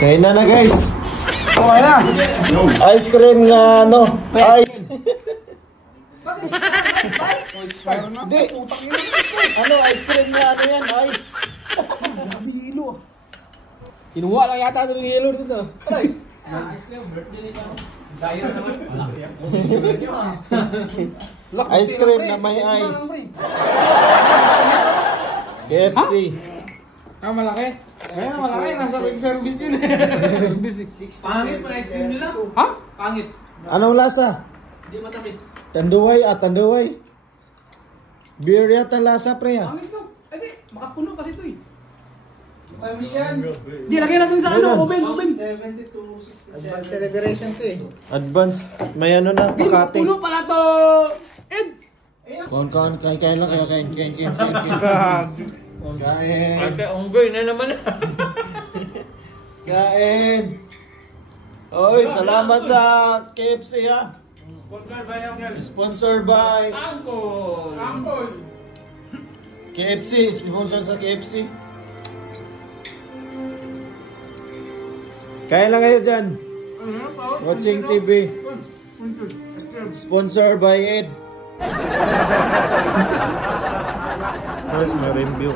Kaya na guys. Okay na. Ice cream na ano? Ice. Hindi. Ano, ice cream na ano yan? Ice. Hilo. Kinuha lang yata ng hilo dito. Ay. Ice cream, birthday nito. Dahil naman. Ice cream na may ice. KFC. Ah, malaki. Ayan, malaki. Nasa quick service yun. Pangit pa ice cream nila. Ha? Pangit. Anong lasa? Hindi matamis. Tanduay at tanduay. Beer yata lasa pre ah. Pangit no? Hindi, makapuno kasi ito eh. Mami yan. Di, lagyan natin sa ano, oven. 70 to 60. Advance celebration to eh. Advance. May ano na, Di, Makati. makapuno pala to. Ed! Kain lang kayo, kain. Kain. Ate, unggoy na naman. Kain. Oy, salamat sa KFC ha. Sponsor by Uncle. KFC, sponsor sa KFC. Kaya lang kayo dyan. Watching TV. Sponsor by Ed. Guys, may rainbow.